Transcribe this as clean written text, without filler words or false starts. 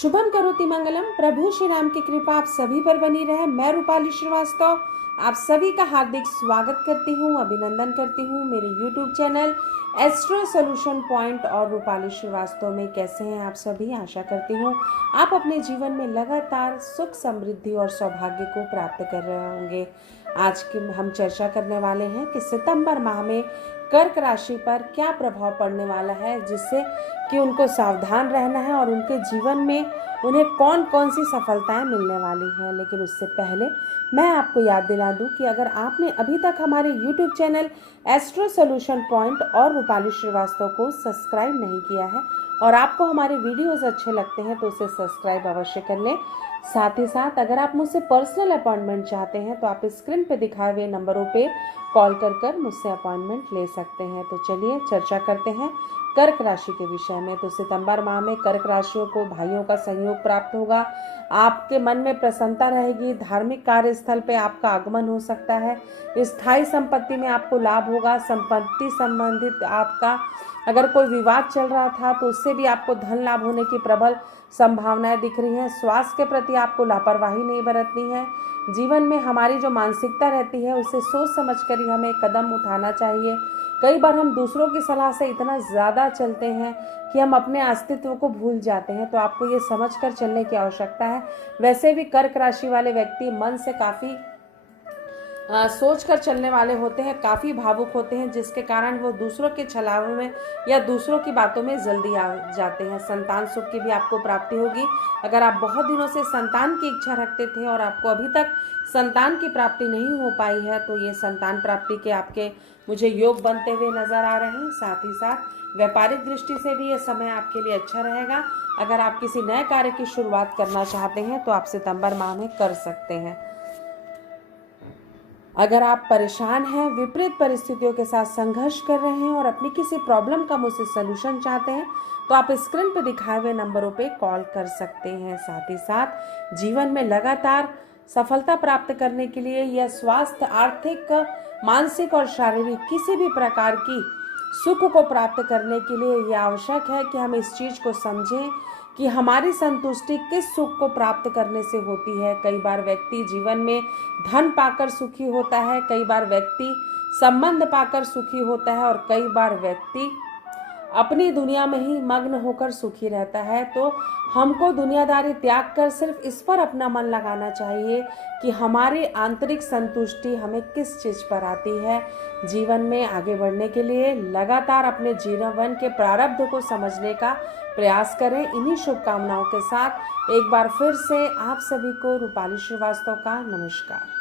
शुभम करोति मंगलम। प्रभु श्री राम की कृपा आप सभी पर बनी रहे। मैं रूपाली श्रीवास्तव आप सभी का हार्दिक स्वागत करती हूँ, अभिनंदन करती हूँ मेरे YouTube channel astro solution point और रूपाली श्रीवास्तव में। कैसे हैं आप सभी? आशा करती हूँ आप अपने जीवन में लगातार सुख, समृद्धि और सौभाग्य को प्राप्त कर रहे होंगे। आज की हम चर्चा करने वाले हैं कि सितंबर माह में कर्क राशि पर क्या प्रभाव पड़ने वाला है, जिससे कि उनको सावधान रहना है और उनके जीवन में उन्हें कौन कौन सी सफलताएं मिलने वाली हैं। लेकिन उससे पहले मैं आपको याद दिला दूं कि अगर आपने अभी तक हमारे YouTube channel astro solution point और रूपाली श्रीवास्तव को सब्सक्राइब नहीं किया है और आपको हमारे वीडियोस अच्छे लगते हैं तो उसे सब्सक्राइब अवश्य कर लें। साथ ही साथ अगर आप मुझसे पर्सनल अपॉइंटमेंट चाहते हैं तो आप स्क्रीन पे दिखाए हुए नंबरों पे कॉल कर मुझसे अपॉइंटमेंट ले सकते हैं। तो चलिए चर्चा करते हैं कर्क राशि के विषय में। तो सितंबर माह में कर्क राशियों को भाइयों का सहयोग प्राप्त होगा। आपके मन में प्रसन्नता रहेगी। धार्मिक कार्यस्थल पे आपका आगमन हो सकता है। स्थायी संपत्ति में आपको लाभ होगा। संपत्ति संबंधित आपका अगर कोई विवाद चल रहा था तो उससे भी आपको धन लाभ होने की प्रबल संभावनाएं दिख रही हैं। स्वास्थ्य के प्रति आपको लापरवाही नहीं बरतनी है। जीवन में हमारी जो मानसिकता रहती है उसे सोच समझकर ही हमें कदम उठाना चाहिए। कई बार हम दूसरों की सलाह से इतना ज़्यादा चलते हैं कि हम अपने अस्तित्व को भूल जाते हैं, तो आपको ये समझकर चलने की आवश्यकता है। वैसे भी कर्क राशि वाले व्यक्ति मन से काफ़ी सोच कर चलने वाले होते हैं, काफ़ी भावुक होते हैं, जिसके कारण वो दूसरों के छलावे में या दूसरों की बातों में जल्दी आ जाते हैं। संतान सुख की भी आपको प्राप्ति होगी। अगर आप बहुत दिनों से संतान की इच्छा रखते थे और आपको अभी तक संतान की प्राप्ति नहीं हो पाई है तो ये संतान प्राप्ति के आपके मुझे योग बनते हुए नजर आ रहे हैं। साथ ही साथ व्यापारिक दृष्टि से भी ये समय आपके लिए अच्छा रहेगा। अगर आप किसी नए कार्य की शुरुआत करना चाहते हैं तो आप सितंबर माह में कर सकते हैं। अगर आप परेशान हैं, विपरीत परिस्थितियों के साथ संघर्ष कर रहे हैं और अपनी किसी प्रॉब्लम का मुझसे सलूशन चाहते हैं तो आप स्क्रीन पर दिखाए हुए नंबरों पे कॉल कर सकते हैं। साथ ही साथ जीवन में लगातार सफलता प्राप्त करने के लिए या स्वास्थ्य, आर्थिक, मानसिक और शारीरिक किसी भी प्रकार की सुख को प्राप्त करने के लिए यह आवश्यक है कि हम इस चीज़ को समझें कि हमारी संतुष्टि किस सुख को प्राप्त करने से होती है। कई बार व्यक्ति जीवन में धन पाकर सुखी होता है, कई बार व्यक्ति संबंध पाकर सुखी होता है और कई बार व्यक्ति अपनी दुनिया में ही मग्न होकर सुखी रहता है। तो हमको दुनियादारी त्याग कर सिर्फ इस पर अपना मन लगाना चाहिए कि हमारी आंतरिक संतुष्टि हमें किस चीज़ पर आती है। जीवन में आगे बढ़ने के लिए लगातार अपने जीवन के प्रारब्ध को समझने का प्रयास करें। इन्हीं शुभकामनाओं के साथ एक बार फिर से आप सभी को रूपाली श्रीवास्तव का नमस्कार।